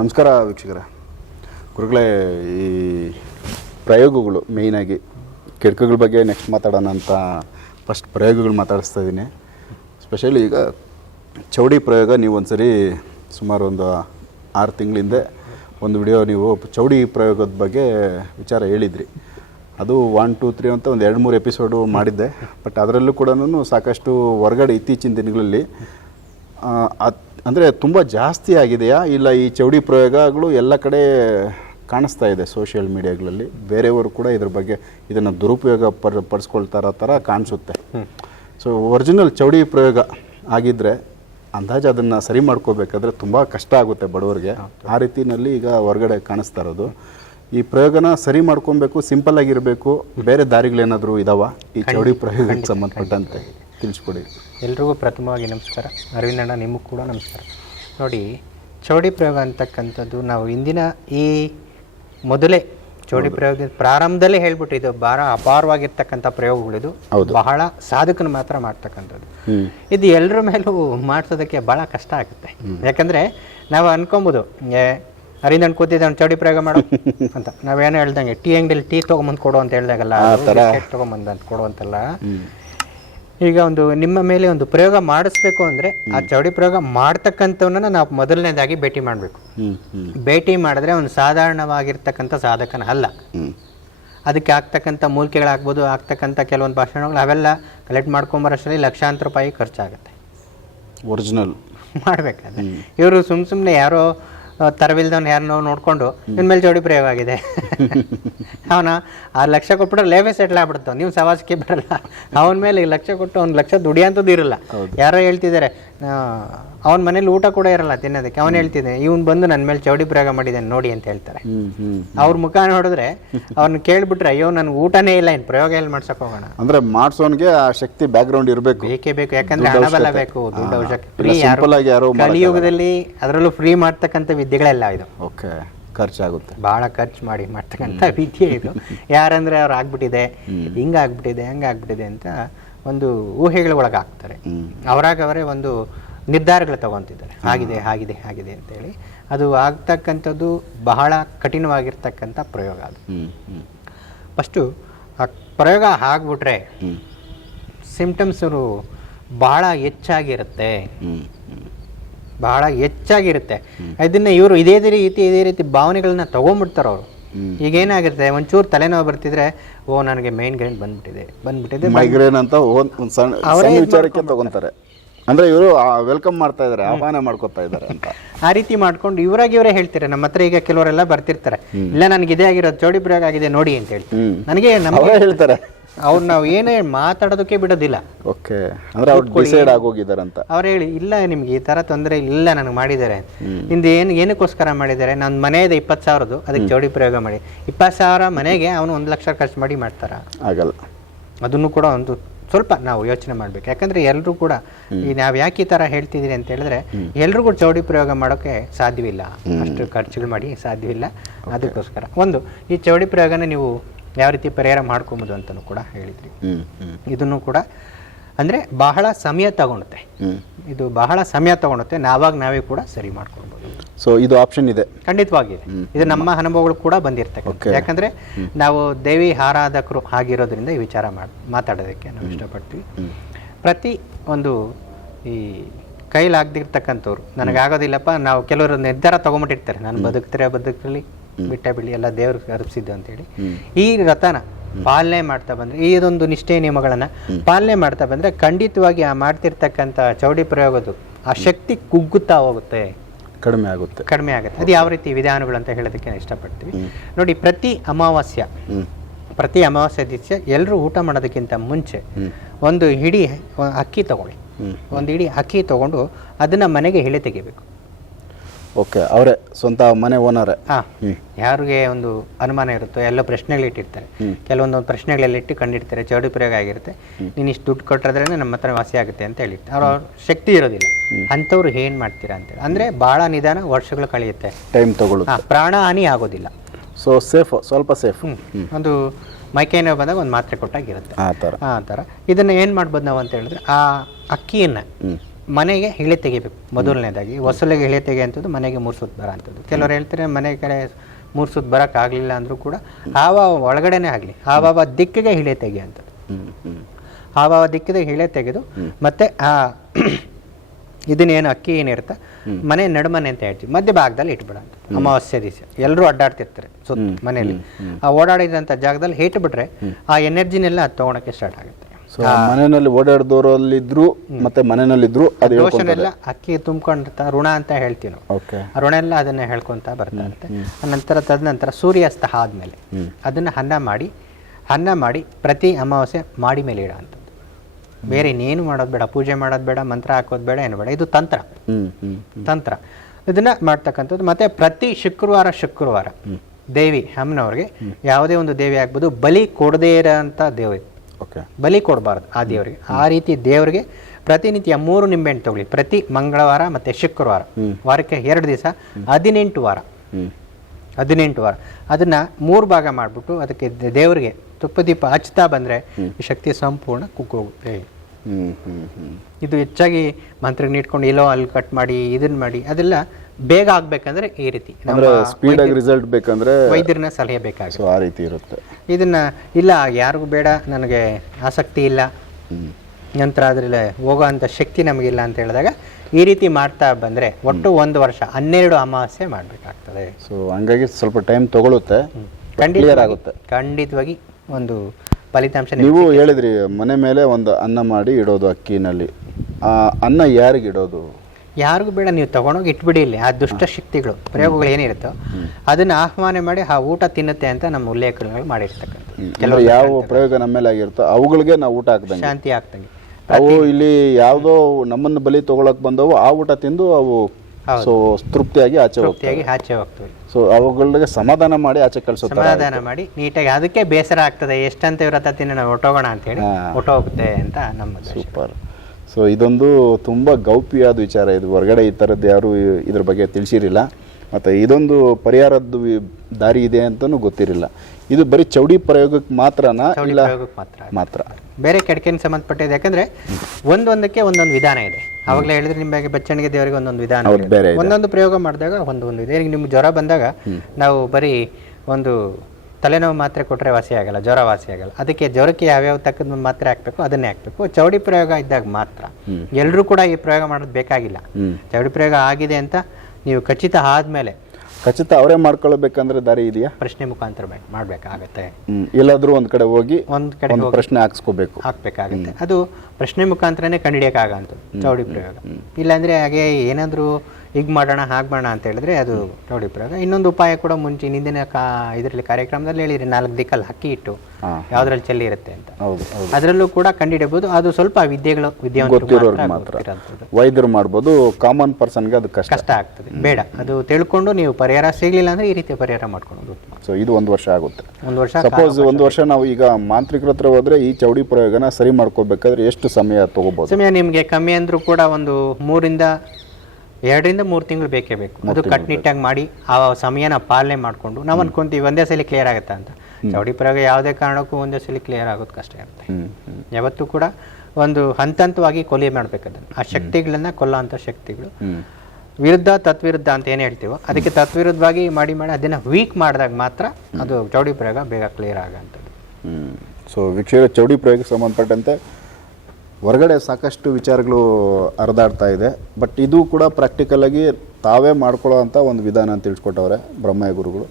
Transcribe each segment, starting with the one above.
ನಮಸ್ಕಾರ ವೀಕ್ಷಕರೇ. ಗುರುಗಳೇ, ಈ ಪ್ರಯೋಗಗಳು ಮೇಯ್ನಾಗಿ ಕಿಟಕಿಗಳ ಬಗ್ಗೆ ನೆಕ್ಸ್ಟ್ ಮಾತಾಡೋಣ ಅಂತ ಫಸ್ಟ್ ಪ್ರಯೋಗಗಳು ಮಾತಾಡಿಸ್ತಾ ಇದ್ದೀನಿ. ಸ್ಪೆಷಲಿ ಈಗ ಚೌಡಿ ಪ್ರಯೋಗ ನೀವು ಒಂದ್ಸರಿ ಸುಮಾರು ಒಂದು 6 ತಿಂಗಳಿಂದ ಒಂದು ವಿಡಿಯೋ ನೀವು ಚೌಡಿ ಪ್ರಯೋಗದ ಬಗ್ಗೆ ವಿಚಾರ ಹೇಳಿದ್ರಿ. ಅದು 1, 2, 3 ಅಂತ ಒಂದು 2-3 ಎಪಿಸೋಡು ಮಾಡಿದ್ದೆ. ಬಟ್ ಅದರಲ್ಲೂ ಕೂಡ ಸಾಕಷ್ಟು ಹೊರಗಡೆ ಇತ್ತೀಚಿನ ದಿನಗಳಲ್ಲಿ ಅಂದರೆ ತುಂಬ ಜಾಸ್ತಿ ಆಗಿದೆಯಾ ಇಲ್ಲ ಈ ಚೌಡಿ ಪ್ರಯೋಗಗಳು ಎಲ್ಲ ಕಡೆ ಕಾಣಿಸ್ತಾ ಇದೆ ಸೋಷಿಯಲ್ ಮೀಡಿಯಾಗಳಲ್ಲಿ, ಬೇರೆಯವರು ಕೂಡ ಇದ್ರ ಬಗ್ಗೆ ಇದನ್ನು ದುರುಪಯೋಗ ಪಡಿಸ್ಕೊಳ್ತಾರೋ ಥರ ಕಾಣಿಸುತ್ತೆ. ಸೊ ಒರಿಜಿನಲ್ ಚೌಡಿ ಪ್ರಯೋಗ ಆಗಿದ್ದರೆ ಅಂದಾಜು ಅದನ್ನು ಸರಿ ಮಾಡ್ಕೋಬೇಕಾದ್ರೆ ತುಂಬ ಕಷ್ಟ ಆಗುತ್ತೆ ಬಡವರಿಗೆ. ಆ ರೀತಿಯಲ್ಲಿ ಈಗ ಹೊರಗಡೆ ಕಾಣಿಸ್ತಾ ಇರೋದು. ಈ ಪ್ರಯೋಗನ ಸರಿ ಮಾಡ್ಕೊಬೇಕು, ಸಿಂಪಲ್ ಆಗಿರಬೇಕು, ಬೇರೆ ದಾರಿಗಳೇನಾದರೂ ಇದಾವ ಈ ಚೌಡಿ ಪ್ರಯೋಗಕ್ಕೆ ಸಂಬಂಧಪಟ್ಟಂತೆ ತಿಳಿಸ್ಕೊಡಿ. ಎಲ್ರಿಗೂ ಪ್ರಥಮವಾಗಿ ನಮಸ್ಕಾರ. ಅರವಿಂದಣ್ಣ, ನಿಮಗೂ ಕೂಡ ನಮಸ್ಕಾರ. ನೋಡಿ, ಚೌಡಿ ಪ್ರಯೋಗ ಅಂತಕ್ಕಂಥದ್ದು ನಾವು ಇಂದಿನ ಈ ಮೊದಲೇ ಚೌಡಿ ಪ್ರಯೋಗದ ಪ್ರಾರಂಭದಲ್ಲೇ ಹೇಳ್ಬಿಟ್ಟು ಇದು ಅಪಾರವಾಗಿರ್ತಕ್ಕಂಥ ಪ್ರಯೋಗಗಳಿದು, ಬಹಳ ಸಾಧಕನ ಮಾತ್ರ ಮಾಡ್ತಕ್ಕಂಥದ್ದು. ಇದು ಎಲ್ಲರ ಮೇಲೂ ಮಾಡಿಸೋದಕ್ಕೆ ಭಾಳ ಕಷ್ಟ ಆಗುತ್ತೆ. ಯಾಕಂದರೆ ನಾವು ಅನ್ಕೊಬೋದು, ಅರವಿಂದಣ್ಣ ಕೂತಿದ್ದ ಚೌಡಿ ಪ್ರಯೋಗ ಮಾಡೋ ಅಂತ ನಾವೇನೋ ಹೇಳ್ದಂಗೆ ಟೀ ಅಂಗಡಿಯಲ್ಲಿ ಟೀ ತೊಗೊಂಬಂದು ಕೊಡು ಅಂತ ಹೇಳ್ದಾಗಲ್ಲ, ತೊಗೊಂಬಂದು ಅಂತ ಕೊಡುವಂತಲ್ಲ. ಈಗ ಒಂದು ನಿಮ್ಮ ಮೇಲೆ ಒಂದು ಪ್ರಯೋಗ ಮಾಡಿಸ್ಬೇಕು ಅಂದರೆ ಆ ಚೌಡಿ ಪ್ರಯೋಗ ಮಾಡ್ತಕ್ಕಂಥವನ್ನ ನಾವು ಮೊದಲನೇದಾಗಿ ಭೇಟಿ ಮಾಡಬೇಕು. ಭೇಟಿ ಮಾಡಿದ್ರೆ ಒಂದು ಸಾಧಾರಣವಾಗಿರ್ತಕ್ಕಂಥ ಸಾಧಕನ ಅಲ್ಲ. ಅದಕ್ಕೆ ಆಗ್ತಕ್ಕಂಥ ಮೂಲಿಕೆಗಳಾಗ್ಬೋದು, ಆಗ್ತಕ್ಕಂಥ ಕೆಲವೊಂದು ಭಾಷಣಗಳು ಅವೆಲ್ಲ ಕಲೆಕ್ಟ್ ಮಾಡ್ಕೊಂಬರೋಷ್ಟರಲ್ಲಿ ಲಕ್ಷಾಂತರ ರೂಪಾಯಿ ಖರ್ಚಾಗುತ್ತೆ ಒರಿಜಿನಲ್ ಮಾಡಬೇಕಾದ್ರೆ. ಇವರು ಸುಮ್ಮನೆ ಯಾರೋ ತರವಿಲ್ದವ್ನು ಯಾರನ್ನೋ ನೋಡಿಕೊಂಡು ನಿಮ್ಮ ಮೇಲೆ ಚೌಡಿ ಪ್ರಯೋಗ ಆಗಿದೆ ಅವನ 6 ಲಕ್ಷ ಕೊಟ್ಬಿಟ್ರೆ ಲೇವೇ ಸೆಟ್ಲ್ ಆಗ್ಬಿಡ್ತಾವ, ನೀವು ಸವಾಸಕ್ಕೆ ಬರಲ್ಲ. ಅವನ ಮೇಲೆ 1 ಲಕ್ಷ ಕೊಟ್ಟು 1 ಲಕ್ಷ ದುಡಿಯಂಥದ್ದು ಇರಲ್ಲ. ಯಾರೋ ಹೇಳ್ತಿದ್ದಾರೆ ಅವನ ಮನೇಲಿ ಊಟ ಕೂಡ ಇರಲ್ಲ ತಿನ್ನೋದಕ್ಕೆ. ಅವನು ಹೇಳ್ತಿದ್ದೆ ಇವ್ನು ಬಂದು ನನ್ನ ಮೇಲೆ ಚೌಡಿ ಪ್ರಯೋಗ ಮಾಡಿದ್ದಾನೆ ನೋಡಿ ಅಂತ ಹೇಳ್ತಾರೆ. ಅವ್ರ ಮುಖ ನೋಡಿದ್ರೆ ಅವ್ನ ಕೇಳ್ಬಿಟ್ರೆ ಅಯ್ಯೋ ನನಗೆ ಊಟನೇ ಇಲ್ಲ, ಇನ್ನು ಪ್ರಯೋಗ ಎಲ್ಲಿ ಮಾಡ್ಸಕ್ ಹೋಗೋಣ ಅಂದ್ರೆ ಮಾಡ್ಸೋನ್ಗೆ ಆ ಶಕ್ತಿ ಬ್ಯಾಕ್ ಗ್ರೌಂಡ್ ಇರಬೇಕು, ಬೇಕೇ ಬೇಕು. ಯಾಕಂದ್ರೆ ಹಣ ಬಲ ಬೇಕು, ದುಡ್ಡು ಅವಶ್ಯಕ. ಫ್ರೀ ಕಲಿಯುಗದಲ್ಲಿ ಅದರಲ್ಲೂ ಫ್ರೀ ಮಾಡ್ತಕ್ಕಂಥ ವಿದ್ಯೆಗಳೆಲ್ಲ ಇದು. ಓಕೆ, ಖರ್ಚಾಗುತ್ತೆ, ಭಾಳ ಖರ್ಚು ಮಾಡಿ ಮಾಡ್ತಕ್ಕಂಥ ವಿದ್ಯೆ ಇದು. ಯಾರಂದ್ರೆ ಅವ್ರು ಆಗ್ಬಿಟ್ಟಿದೆ, ಹಿಂಗಾಗ್ಬಿಟ್ಟಿದೆ, ಹಂಗಾಗ್ಬಿಟ್ಟಿದೆ ಅಂತ ಒಂದು ಊಹೆಗಳ ಒಳಗೆ ಆಗ್ತಾರೆ. ಅವರೇ ಒಂದು ನಿರ್ಧಾರಗಳು ತಗೊತಿದ್ದಾರೆ, ಆಗಿದೆ ಆಗಿದೆ ಆಗಿದೆ ಅಂತೇಳಿ. ಅದು ಆಗ್ತಕ್ಕಂಥದ್ದು ಬಹಳ ಕಠಿಣವಾಗಿರ್ತಕ್ಕಂಥ ಪ್ರಯೋಗ. ಅದು ಫಸ್ಟು ಆ ಪ್ರಯೋಗ ಆಗ್ಬಿಟ್ರೆ ಸಿಂಪ್ಟಮ್ಸು ಬಹಳ ಹೆಚ್ಚಾಗಿರುತ್ತೆ, ಬಹಳ ಹೆಚ್ಚಾಗಿರುತ್ತೆ. ಇದನ್ನ ಇವರು ಇದೇ ರೀತಿ ಭಾವನೆಗಳನ್ನ ತಗೊಂಡ್ಬಿಡ್ತಾರೆ ಅವರು. ಈಗೇನಾಗಿರುತ್ತೆ, ಒಂಚೂರು ತಲೆನೋವು ಬರ್ತಿದ್ರೆ ಓ ನನಗೆ ಮೈಗ್ರೇನ್ ಬಂದ್ಬಿಟ್ಟಿದೆ ಮೈಗ್ರೇನ್ ಅಂತ ವಿಚಾರಕ್ಕೆ ತಗೊಂತಾರೆ. ಅಂದ್ರೆ ಇವರು ವೆಲ್ಕಮ್ ಮಾಡ್ತಾ ಇದಾರೆ, ಆಹ್ವಾನ ಮಾಡ್ಕೊತಾ ಇದಾರೆ ಅಂತ ಆ ರೀತಿ ಮಾಡ್ಕೊಂಡು ಇವರೇ ಹೇಳ್ತಾರೆ. ನಮ್ಮ ಹತ್ರ ಈಗ ಕೆಲವರೆಲ್ಲ ಬರ್ತಿರ್ತಾರೆ, ಇಲ್ಲ ನನಗೆ ಇದೇ ಆಗಿರೋದು ಚೌಡಿ ಪ್ರಯೋಗ ಆಗಿದೆ ನೋಡಿ ಅಂತ ಹೇಳ್ತಾರೆ. ನನಗೆ ಹೇಳ್ತಾರೆ ಅವ್ರು ನಾವು ಏನೇ ಮಾತಾಡೋದಕ್ಕೆ ಬಿಡೋದಿಲ್ಲ. ಓಕೆ, ಅಂದ್ರೆ ಅವ್ರು ಡಿಸೈಡ್ ಆಗೋಗಿದ್ದಾರೆ ಅಂತ ಅವ್ರು ಹೇಳಿ ಇಲ್ಲ ನಿಮ್ಗೆ ಈ ತರ ತೊಂದರೆ ಇಲ್ಲ, ನನಗೆ ಮಾಡಿದ್ದಾರೆ. ನಿಮ್ದು ಏನಕ್ಕೋಸ್ಕರ ಮಾಡಿದ್ದಾರೆ? ನನ್ನ ಮನೆಯದ 20,000 ಅದಕ್ಕೆ ಚೌಡಿ ಪ್ರಯೋಗ ಮಾಡಿ. 20,000 ಮನೆಗೆ ಅವನು 1 ಲಕ್ಷ ಖರ್ಚು ಮಾಡಿ ಮಾಡ್ತಾರ? ಆಗಲ್ಲ. ಅದನ್ನು ಕೂಡ ಒಂದು ಸ್ವಲ್ಪ ನಾವು ಯೋಚನೆ ಮಾಡ್ಬೇಕು. ಯಾಕಂದ್ರೆ ಎಲ್ಲರೂ ಕೂಡ ನಾವು ಯಾಕೆ ಈ ತರ ಹೇಳ್ತಿದ್ದೀರಿ ಅಂತ ಹೇಳಿದ್ರೆ ಎಲ್ರಿಗೂ ಚೌಡಿ ಪ್ರಯೋಗ ಮಾಡೋಕೆ ಸಾಧ್ಯವಿಲ್ಲ, ಅಷ್ಟು ಖರ್ಚುಗಳು ಮಾಡಿ ಸಾಧ್ಯವಿಲ್ಲ. ಅದಕ್ಕೋಸ್ಕರ ಒಂದು ಈ ಚೌಡಿ ಪ್ರಯೋಗನ ನೀವು ಯಾವ ರೀತಿ ಪರಿಹಾರ ಮಾಡ್ಕೊಬೋದು ಅಂತಲೂ ಕೂಡ ಹೇಳಿದ್ರಿ. ಇದನ್ನು ಕೂಡ ಅಂದರೆ ಬಹಳ ಸಮಯ ತಗೊಳುತ್ತೆ, ಇದು ಬಹಳ ಸಮಯ ತಗೊಳುತ್ತೆ. ನಾವೇ ಕೂಡ ಸರಿ ಮಾಡ್ಕೊಳ್ಬೋದು. ಸೊ ಇದು ಆಪ್ಷನ್ ಇದೆ, ಖಂಡಿತವಾಗಿದೆ. ಇದು ನಮ್ಮ ಅನುಭವಗಳು ಕೂಡ ಬಂದಿರ್ತಕ್ಕಂಥ. ಯಾಕಂದ್ರೆ ನಾವು ದೇವಿ ಆರಾಧಕರು ಆಗಿರೋದ್ರಿಂದ ಈ ವಿಚಾರ ಮಾತಾಡೋದಕ್ಕೆ ನಾವು ಇಷ್ಟಪಡ್ತೀವಿ. ಪ್ರತಿ ಒಂದು ಈ ಕೈಲಾಗದಿರ್ತಕ್ಕಂಥವ್ರು ನನಗಾಗೋದಿಲ್ಲಪ್ಪ, ನಾವು ಕೆಲವರು ನಿರ್ಧಾರ ತಗೊಂಬಿಟ್ಟಿರ್ತಾರೆ, ನಾನು ಬದುಕ್ತಿರಲಿ ಬಿಟ್ಟ ಬಿಡಿ ಎಲ್ಲ ದೇವ್ರು ಅರ್ಪಿಸಿದ್ದು ಅಂತೇಳಿ. ಈ ವ್ರತನ ಪಾಲನೆ ಮಾಡ್ತಾ ಬಂದ್ರೆ, ಇದೊಂದು ನಿಷ್ಠೆ ನಿಯಮಗಳನ್ನ ಪಾಲನೆ ಮಾಡ್ತಾ ಬಂದ್ರೆ ಖಂಡಿತವಾಗಿ ಆ ಮಾಡ್ತಿರ್ತಕ್ಕಂಥ ಚೌಡಿ ಪ್ರಯೋಗದ್ದು ಆ ಶಕ್ತಿ ಕುಗ್ಗುತ್ತಾ ಹೋಗುತ್ತೆ, ಕಡಿಮೆ ಆಗುತ್ತೆ. ಅದು ಯಾವ ರೀತಿ ವಿಧಾನಗಳು ಅಂತ ಹೇಳೋದಕ್ಕೆ ಇಷ್ಟಪಡ್ತೀವಿ. ನೋಡಿ, ಪ್ರತಿ ಅಮಾವಾಸ್ಯ ದಿವಸ ಎಲ್ಲರೂ ಊಟ ಮಾಡೋದಕ್ಕಿಂತ ಮುಂಚೆ ಒಂದು ಹಿಡಿ ಅಕ್ಕಿ ತಗೊಳ್ಳಿ. ಒಂದು ಹಿಡಿ ಅಕ್ಕಿ ತಗೊಂಡು ಅದನ್ನ ಮನೆಗೆ ಎಳೆ ತೆಗಿಬೇಕು. ಓಕೆ, ಅವರೇ ಸ್ವಂತ ಮನೆ ಓನರ್. ಯಾರಿಗೆ ಒಂದು ಅನುಮಾನ ಇರುತ್ತೋ ಎಲ್ಲ ಪ್ರಶ್ನೆಗಳಿಟ್ಟಿರ್ತಾರೆ. ಕೆಲವೊಂದು ಪ್ರಶ್ನೆಗಳೆಲ್ಲ ಇಟ್ಟು ಕಂಡಿರ್ತಾರೆ, ಚೌಡಿ ಪ್ರಯೋಗ ಆಗಿರುತ್ತೆ, ನೀನು ಇಷ್ಟು ದುಡ್ಡು ಕೊಟ್ಟರೆ ನಮ್ಮ ಹತ್ರ ವಾಸಿ ಆಗುತ್ತೆ ಅಂತ ಹೇಳಿರ್ತಾರೆ. ಅವ್ರ ಶಕ್ತಿ ಇರೋದಿಲ್ಲ. ಅಂಥವ್ರು ಏನ್ ಮಾಡ್ತೀರಾ ಅಂತೇಳಿ ಅಂದ್ರೆ ಬಹಳ ನಿಧಾನ, ವರ್ಷಗಳು ಕಳೆಯುತ್ತೆ, ಟೈಮ್ ತಗೊಳ್ಳುತ್ತೆ, ಪ್ರಾಣ ಹಾನಿ ಆಗೋದಿಲ್ಲ. ಸೊ ಸೇಫ್, ಸ್ವಲ್ಪ ಸೇಫ್. ಒಂದು ಮೈಕೈ ನೋವು ಬಂದಾಗ ಒಂದು ಮಾತ್ರೆ ಕೊಟ್ಟಾಗಿರುತ್ತೆ ಆ ಥರ. ಇದನ್ನ ಏನು ಮಾಡ್ಬೋದು ನಾವು ಅಂತ ಹೇಳಿದ್ರೆ, ಆ ಅಕ್ಕಿಯನ್ನು ಮನೆಗೆ ಇಳೆ ತೆಗಿಬೇಕು ಮೊದಲನೇದಾಗಿ. ಹೊಸಲಿಗೆ ಇಳೆ ತೆಗೆಯುವಂಥದ್ದು ಮನೆಗೆ 3 ಸುತ್ತು ಬರೋ ಅಂಥದ್ದು. ಕೆಲವರು ಹೇಳ್ತಾರೆ ಮನೆ ಕಡೆ 3 ಸುತ್ತು ಬರೋಕ್ಕಾಗಲಿಲ್ಲ ಅಂದರೂ ಕೂಡ ಹಾವ ಒಳಗಡೆನೇ ಆಗಲಿ ಹಾವ ದಿಕ್ಕಿಗೆ ಇಳೆ ತೆಗೆಯುವಂಥದ್ದು. ಹಾವ ದಿಕ್ಕಿಗೆ ಇಳೆ ತೆಗೆದು ಮತ್ತೆ ಆ ಇದನ್ನೇನು ಅಕ್ಕಿ ಏನಿರುತ್ತೆ ಮನೆ ನಡುಮನೆ ಅಂತ ಹೇಳ್ತೀವಿ, ಮಧ್ಯ ಭಾಗದಲ್ಲಿ ಇಟ್ಬಿಡ ಅಂತ. ಅಮಾವಾಸ್ಯೆ ದಿವಸ ಎಲ್ಲರೂ ಅಡ್ಡಾಡ್ತಿರ್ತಾರೆ ಸುತ್ತ ಮನೆಯಲ್ಲಿ, ಆ ಓಡಾಡಿದಂಥ ಜಾಗದಲ್ಲಿ ಇಟ್ಬಿಟ್ರೆ ಆ ಎನರ್ಜಿನೆಲ್ಲ ಅದು ತೊಗೊಳಕ್ಕೆ ಸ್ಟಾರ್ಟ್ ಆಗುತ್ತೆ. ಸೊ ಮನೆಯಲ್ಲಿ ಓಡಾಡ್ದವರಲ್ಲಿದ್ರು ಮತ್ತೆ ಮನೆಯಲ್ಲಿದ್ರು ಅದು ದೋಷನೆಲ್ಲ ಅಕ್ಕಿ ತುಂಬ್ಕೊಂಡಿರ್ತ ಋಣ ಅಂತ ಹೇಳ್ತೀವಿ ನಾವು. ಓಕೆ. ಆ ಋಣ ಎಲ್ಲ ಅದನ್ನ ಹೇಳ್ಕೊಂತ ಬರ್ತಾ ಇರುತ್ತೆ. ನಂತರ ತದನಂತರ ಸೂರ್ಯಾಸ್ತ ಆದ್ಮೇಲೆ ಅದನ್ನ ಅನ್ನ ಮಾಡಿ ಪ್ರತಿ ಅಮಾವಾಸ್ಯೆ ಮಾಡಿ ಮೇಲೆ ಇಡೋ ಅಂಥದ್ದು. ಬೇರೆ ಇನ್ನೇನು ಮಾಡೋದು ಬೇಡ, ಪೂಜೆ ಮಾಡೋದು ಬೇಡ, ಮಂತ್ರ ಹಾಕೋದು ಬೇಡ, ಏನು ಬೇಡ. ಇದು ತಂತ್ರ ಇದನ್ನ ಮಾಡ್ತಕ್ಕಂಥದ್ದು. ಮತ್ತೆ ಪ್ರತಿ ಶುಕ್ರವಾರ ದೇವಿ ಅಮ್ಮನವ್ರಿಗೆ ಯಾವುದೇ ಒಂದು ದೇವಿ ಆಗ್ಬೋದು, ಬಲಿ ಕೊಡದೇ ಇರೋಂಥ ದೇವಿ, ಬಲಿ ಕೊಡಬಾರ್ದು ಆ ದೇವರಿಗೆ. ಆ ರೀತಿ ದೇವರಿಗೆ ಪ್ರತಿನಿತ್ಯ 3 ನಿಂಬೆಹಣ್ಣು ತಗೊಳ್ಳಿ. ಪ್ರತಿ ಮಂಗಳವಾರ ಮತ್ತೆ ಶುಕ್ರವಾರ, ವಾರಕ್ಕೆ 2 ದಿವಸ 18 ವಾರ ಅದನ್ನ 3 ಭಾಗ ಮಾಡಿಬಿಟ್ಟು ಅದಕ್ಕೆ ದೇವರಿಗೆ ತುಪ್ಪ ದೀಪ ಹಚ್ತಾ ಬಂದ್ರೆ ಶಕ್ತಿ ಸಂಪೂರ್ಣ ಕುಗ್ಗೋಗುತ್ತೆ. ಇದು ಹೆಚ್ಚಾಗಿ ಮಂತ್ರಕ್ಕೆ ನೀಡ್ಕೊಂಡು ಎಲ್ಲೋ ಅಲ್ಲಿ ಕಟ್ ಮಾಡಿ ಇದನ್ನ ಮಾಡಿ ಅದೆಲ್ಲ ಬೇಗ ಆಗ್ಬೇಕಂದ್ರೆ ಈ ರೀತಿ ಸ್ಪೀಡ್ ಆಗಿ ರಿಸಲ್ಟ್ ಬೇಕಂದ್ರೆ ವೈದ್ಯರನ್ನ ಸಲಹೆ ಬೇಕಾಗುತ್ತೆ. ಆ ರೀತಿ ಇರುತ್ತೆ. ಇದನ್ನ ಇಲ್ಲ ಯಾರಿಗೂ ಬೇಡ, ನನಗೆ ಆಸಕ್ತಿ ಇಲ್ಲ, ನಂತರ ಅದ್ರಲ್ಲಿ ಹೋಗೋ ಅಂತ ಶಕ್ತಿ ನಮಗಿಲ್ಲ ಅಂತ ಹೇಳಿದಾಗ ಈ ರೀತಿ ಮಾಡ್ತಾ ಬಂದ್ರೆ ಒಟ್ಟು 1 ವರ್ಷ 12 ಅಮಾವಾಸ್ಯೆ ಮಾಡ್ಬೇಕಾಗ್ತದೆ. ಸೊ ಹಂಗಾಗಿ ಸ್ವಲ್ಪ ಟೈಮ್ ತಗೊಳುತ್ತೆ, ಖಂಡಿತವಾಗಿ ಒಂದು ಫಲಿತಾಂಶ. ನೀವು ಹೇಳಿದ್ರಿ ಮನೆ ಮೇಲೆ ಒಂದು ಅನ್ನ ಮಾಡಿ ಇಡೋದು ಅಕ್ಕಿನಲ್ಲಿ. ಆ ಅನ್ನ ಯಾರಿಗೆ ಇಡೋದು? ಯಾರಿಗೂ ಬೇಡ, ನೀವು ತಗೊಂಡೋಗಿ ಇಟ್ಬಿಡಿ. ಇಲ್ಲಿ ಆ ದುಷ್ಟ ಶಕ್ತಿಗಳು ಪ್ರಯೋಗಗಳು ಏನಿರುತ್ತೋ ಅದನ್ನ ಆಹ್ವಾನ ಮಾಡಿ ಆ ಊಟ ತಿನ್ನುತ್ತೆ ಅಂತ ನಮ್ಮ ಉಲ್ಲೇಖಗಳು ಮಾಡಿರ್ತಕ್ಕಂಥ. ಕೆಲವು ಯಾವ ಪ್ರಯೋಗ ನಮ್ಮ ಮೇಲೆ ಆಗಿರುತ್ತೋ ಅವುಗಳಿಗೆ ನಾವು ಊಟ ಹಾಕ್ದಂಗೆ, ಶಾಂತಿ ಆಗ್ತಂಗೆ. ಅವು ಇಲ್ಲಿ ಯಾವುದೋ ನಮ್ಮನ್ನು ಬಲಿ ತಗೊಳಕ್ ಬಂದವು ಆ ಊಟ ತಿಂದು ಅವು ಸೊ ತೃಪ್ತಿಯಾಗಿ ಆಚೆ ಹೋಗ್ತವೆ. ಸೊ ಅವುಗಳಿಗೆ ಸಮಾಧಾನ ಮಾಡಿ ಆಚೆ ಕಳ್ಸುತ್ತಾರೆ. ಸಮಾಧಾನ ಮಾಡಿ ನೀಟಾಗಿ. ಅದಕ್ಕೆ ಬೇಸರ ಆಗ್ತದೆ, ಎಷ್ಟಂತ ವ್ರತ ತಿನ್ನ ನಾವು ಹೊಟ್ಟೋಗೋಣ ಅಂತ ಹೇಳಿ ಹೊಟ್ಟೋಗುತ್ತೆ ಅಂತ ನಮ್ಮ. ಸೂಪರ್. ಸೊ ಇದೊಂದು ತುಂಬ ಗೌಪ್ಯವಾದ ವಿಚಾರ. ಇದು ಹೊರಗಡೆ ಈ ಥರದ್ದು ಯಾರು ಇದ್ರ ಬಗ್ಗೆ ತಿಳಿಸಿರಿಲ್ಲ, ಮತ್ತು ಇದೊಂದು ಪರಿಹಾರದ್ದು ದಾರಿ ಇದೆ ಅಂತಲೂ ಗೊತ್ತಿರಲಿಲ್ಲ. ಇದು ಬರೀ ಚೌಡಿ ಪ್ರಯೋಗಕ್ಕೆ ಮಾತ್ರನಾ? ಇಲ್ಲ ಮಾತ್ರ ಬೇರೆ ಕೆಡಕೆಗೆ ಸಂಬಂಧಪಟ್ಟಿದೆ. ಯಾಕಂದ್ರೆ ಒಂದೊಂದಕ್ಕೆ ಒಂದೊಂದು ವಿಧಾನ ಇದೆ. ಅವಾಗಲೇ ಹೇಳಿದ್ರೆ ನಿಮ್ಮ ಬಗ್ಗೆ ಬಚ್ಚಣಿಗೆ ದೇವರಿಗೆ ಒಂದೊಂದು ವಿಧಾನ ಇದೆ. ಒಂದೊಂದು ಪ್ರಯೋಗ ಮಾಡಿದಾಗ ಒಂದೊಂದು ಇದೆ. ಈಗ ನಿಮ್ಗೆ ಜ್ವರ ಬಂದಾಗ ನಾವು ಬರೀ ಒಂದು ತಲೆನೋವು ಮಾತ್ರೆ ಕೊಟ್ಟರೆ ವಾಸಿ ಆಗಲ್ಲ, ಜ್ವರ ವಾಸಿ ಆಗಲ್ಲ. ಅದಕ್ಕೆ ಜ್ವರಕ್ಕೆ ಯಾವ್ಯಾವ ತಕ್ಕದ ಮಾತ್ರೆ ಹಾಕ್ಬೇಕು ಅದನ್ನೇ ಹಾಕ್ಬೇಕು. ಚೌಡಿ ಪ್ರಯೋಗ ಇದ್ದಾಗ ಮಾತ್ರ. ಎಲ್ಲರೂ ಕೂಡ ಈ ಪ್ರಯೋಗ ಮಾಡೋದು ಬೇಕಾಗಿಲ್ಲ. ಚೌಡಿ ಪ್ರಯೋಗ ಆಗಿದೆ ಅಂತ ನೀವು ಖಚಿತ ಆದ್ಮೇಲೆ ಖಚಿತ ಅವರೇ ಮಾಡ್ಕೊಳ್ಬೇಕಂದ್ರೆ ದಾರಿ ಇದೆಯಾ? ಪ್ರಶ್ನೆ ಮುಖಾಂತರ ಮಾಡ್ಬೇಕಾಗತ್ತೆ. ಎಲ್ಲಾದ್ರೂ ಒಂದ್ ಕಡೆ ಹೋಗಿ ಪ್ರಶ್ನೆ ಹಾಕ್ಬೇಕಾಗತ್ತೆ. ಅದು ಪ್ರಶ್ನೆ ಮುಖಾಂತರನೇ ಕಂಡಿಡಿಯಕ್ಕಾಗಂತ ಚೌಡಿ ಪ್ರಯೋಗ. ಇಲ್ಲಾಂದ್ರೆ ಹಾಗೆ ಏನಾದ್ರು ಈಗ ಮಾಡೋಣ ಹಾಗೆ ಮಾಡೋಣ ಅಂತ ಹೇಳಿದ್ರೆ ಅದು ಚೌಡಿ ಪ್ರಯೋಗ. ಇನ್ನೊಂದು ಉಪಾಯ ಕೂಡ ಮುಂಚೆ ಹಿಂದಿನ ಇದರಲ್ಲಿ ಕಾರ್ಯಕ್ರಮದಲ್ಲಿ ಹೇಳಿರಿ, 4 ದಿಕ್ಕಲ್ಲಿ ಅಕ್ಕಿ ಇಟ್ಟು ಯಾವ್ದ್ರಲ್ಲಿ ಚೆಲ್ಲಿ ಇರುತ್ತೆ ಅಂತ, ಅದರಲ್ಲೂ ಕೂಡ ಕಂಡಿಡಬಹುದು. ಅದು ಸ್ವಲ್ಪ ವಿದ್ಯೆಗಳು ವೈದ್ಯರು ಮಾಡ್ಬೋದು, ಕಾಮನ್ ಪರ್ಸನ್ಗೆ ಅದು ಕಷ್ಟ ಆಗ್ತದೆ. ಬೇಡ, ಅದು ತಿಳ್ಕೊಂಡು ನೀವು ಪರಿಹಾರ ಸಿಗ್ಲಿಲ್ಲ ಅಂದ್ರೆ ಈ ರೀತಿ ಪರಿಹಾರ ಮಾಡ್ಕೊಂಡು. ಸೊ ಇದು 1 ವರ್ಷ ಆಗುತ್ತೆ. ಸಪೋಸ್ 1 ವರ್ಷ ನಾವು ಈಗ ಮಾಂತ್ರಿಕರ ಹತ್ರ ಹೋದ್ರೆ ಈ ಚೌಡಿ ಪ್ರಯೋಗನ ಸರಿ ಮಾಡ್ಕೋಬೇಕಾದ್ರೆ ಎಷ್ಟು ಸಮಯ ತಗೋಬಹುದು? ಸಮಯ ನಿಮ್ಗೆ ಕಮ್ಮಿ ಅಂದ್ರೂ ಕೂಡ ಒಂದು 2 ರಿಂದ 3 ತಿಂಗಳು ಬೇಕೇ ಬೇಕು. ಅದು ಕಟ್ನಿಟ್ಟಾಗಿ ಮಾಡಿ ಆ ಸಮಯನ ಪಾಲನೆ ಮಾಡ್ಕೊಂಡು ನಾವು ಅನ್ಕೊಂತೀವಿ ಒಂದೇ ಸಲ ಕ್ಲಿಯರ್ ಆಗುತ್ತೆ ಅಂತ. ಚೌಡಿ ಪ್ರಯೋಗ ಯಾವುದೇ ಕಾರಣಕ್ಕೂ ಒಂದೇ ಸಲ ಕ್ಲಿಯರ್ ಆಗೋದು ಕಷ್ಟ ಇರುತ್ತೆ. ಯಾವತ್ತೂ ಕೂಡ ಒಂದು ಹಂತವಾಗಿ ಕೊಲೆ ಮಾಡ್ಬೇಕದನ್ನು. ಆ ಶಕ್ತಿಗಳನ್ನ ಕೊಲ್ಲೋ ಅಂತ ಶಕ್ತಿಗಳು ವಿರುದ್ಧ ತತ್ವಿರುದ್ಧ ಅಂತ ಏನು ಹೇಳ್ತೀವೋ ಅದಕ್ಕೆ ತತ್ವಿರುದ್ಧವಾಗಿ ಮಾಡಿ ಅದನ್ನ ವೀಕ್ ಮಾಡಿದಾಗ ಮಾತ್ರ ಅದು ಚೌಡಿ ಪ್ರಯೋಗ ಬೇಗ ಕ್ಲಿಯರ್ ಆಗೋಂಥದ್ದು. ಸೊ ವೀಕ್ಷಕರೇ, ಚೌಡಿ ಪ್ರಯೋಗಕ್ಕೆ ಸಂಬಂಧಪಟ್ಟಂತೆ ಹೊರಗಡೆ ಸಾಕಷ್ಟು ವಿಚಾರಗಳು ಹರಿದಾಡ್ತಾ ಇದೆ. ಬಟ್ ಇದು ಕೂಡ ಪ್ರಾಕ್ಟಿಕಲಾಗಿ ತಾವೇ ಮಾಡ್ಕೊಳ್ಳೋ ಅಂಥ ಒಂದು ವಿಧಾನ ಅಂತ ತಿಳಿಸ್ಕೊಟ್ಟವ್ರೆ ಬ್ರಹ್ಮಯ್ಯ ಗುರುಗಳು.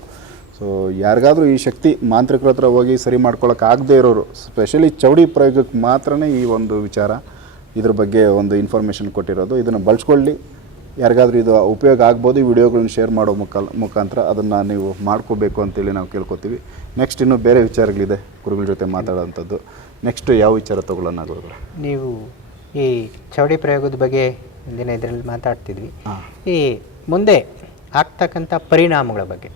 ಸೊ ಯಾರಿಗಾದ್ರೂ ಈ ಶಕ್ತಿ ಮಾಂತ್ರಿಕರ ಹತ್ರ ಹೋಗಿ ಸರಿ ಮಾಡ್ಕೊಳಕ್ಕೆ ಆಗದೆ ಇರೋರು, ಸ್ಪೆಷಲಿ ಚೌಡಿ ಪ್ರಯೋಗಕ್ಕೆ ಮಾತ್ರನೇ ಈ ಒಂದು ವಿಚಾರ, ಇದ್ರ ಬಗ್ಗೆ ಒಂದು ಇನ್ಫಾರ್ಮೇಷನ್ ಕೊಟ್ಟಿರೋದು. ಇದನ್ನು ಬಳಸ್ಕೊಳ್ಳಿ. ಯಾರಿಗಾದ್ರೂ ಇದು ಉಪಯೋಗ ಆಗ್ಬೋದು. ಈ ವಿಡಿಯೋಗಳನ್ನ ಶೇರ್ ಮಾಡೋ ಮುಖಾಂತರ ಅದನ್ನು ನೀವು ಮಾಡ್ಕೋಬೇಕು ಅಂತೇಳಿ ನಾವು ಕೇಳ್ಕೊತೀವಿ. ನೆಕ್ಸ್ಟ್ ಇನ್ನೂ ಬೇರೆ ವಿಚಾರಗಳಿದೆ ಗುರುಗಳ ಜೊತೆ ಮಾತಾಡೋವಂಥದ್ದು. ನೆಕ್ಸ್ಟ್ ಯಾವ ವಿಚಾರ ತಗೊಳ್ಳೋಣ ಗುರುಗಳು? ನೀವು ಈ ಚೌಡಿ ಪ್ರಯೋಗದ ಬಗ್ಗೆ ಇಂದಿನ ಇದರಲ್ಲಿ ಮಾತಾಡ್ತಿದ್ವಿ. ಈ ಮುಂದೆ ಆಗ್ತಕ್ಕಂಥ ಪರಿಣಾಮಗಳ ಬಗ್ಗೆ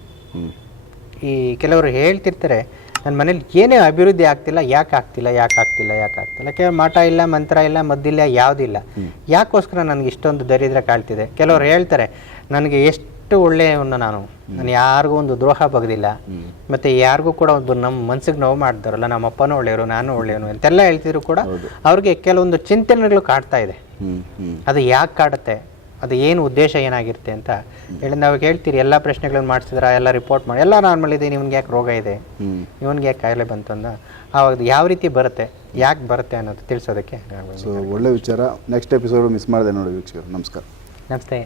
ಈ ಕೆಲವರು ಹೇಳ್ತಿರ್ತಾರೆ, ನನ್ನ ಮನೇಲಿ ಏನೇ ಅಭಿವೃದ್ಧಿ ಆಗ್ತಿಲ್ಲ, ಯಾಕೆ ಆಗ್ತಿಲ್ಲ. ಕೆಲವರು ಮಾಟ ಇಲ್ಲ, ಮಂತ್ರ ಇಲ್ಲ, ಮದ್ದಿಲ್ಲ, ಯಾವುದಿಲ್ಲ. ಯಾಕೋಸ್ಕರ ನನಗೆ ಇಷ್ಟೊಂದು ದರಿದ್ರ ಕಾಳ್ತಿದೆ. ಕೆಲವರು ಹೇಳ್ತಾರೆ, ನನಗೆ ಎಷ್ಟು ಅಷ್ಟು ಒಳ್ಳೆಯವನ್ನ ನಾನು ಯಾರಿಗೂ ಒಂದು ದ್ರೋಹ ಬಗ್ದಿಲ್ಲ, ಮತ್ತೆ ಯಾರಿಗೂ ಕೂಡ ಒಂದು ನಮ್ಮ ಮನ್ಸಿಗೆ ನೋವು ಮಾಡ್ತಾರಲ್ಲ, ನಮ್ಮ ಅಪ್ಪನೂ ಒಳ್ಳೆಯವರು, ನಾನು ಒಳ್ಳೆಯವನು ಅಂತೆಲ್ಲ ಹೇಳ್ತಿದ್ರು ಕೂಡ ಅವ್ರಿಗೆ ಕೆಲವೊಂದು ಚಿಂತನೆಗಳು ಕಾಡ್ತಾ ಇದೆ. ಅದು ಯಾಕೆ ಕಾಡುತ್ತೆ, ಅದು ಏನು ಉದ್ದೇಶ ಏನಾಗಿರುತ್ತೆ ಅಂತ ಹೇಳಿ ನಾವು ಹೇಳ್ತೀರಿ. ಎಲ್ಲ ಪ್ರಶ್ನೆಗಳನ್ನು ಮಾಡಿಸಿದ್ರ, ಎಲ್ಲ ರಿಪೋರ್ಟ್ ಮಾಡಿ, ಎಲ್ಲ ನಾರ್ಮಲ್ ಇದೆ, ಇವನ್ಗೆ ಯಾಕೆ ರೋಗ ಇದೆ, ಇವನ್ಗೆ ಯಾಕೆ ಕಾಯಿಲೆ ಬಂತು ಅಂದ ಆವಾಗ ಯಾವ ರೀತಿ ಬರುತ್ತೆ, ಯಾಕೆ ಬರುತ್ತೆ ಅನ್ನೋದು ತಿಳಿಸೋದಕ್ಕೆ. ಸೊ ಒಳ್ಳೆ ವಿಚಾರ. ನೆಕ್ಸ್ಟ್ ಎಪಿಸೋಡ್ ಮಿಸ್ ಮಾಡಿದೆ ನೋಡಿ ವೀಕ್ಷಕರು. ನಮಸ್ಕಾರ. ನಮಸ್ತೆ.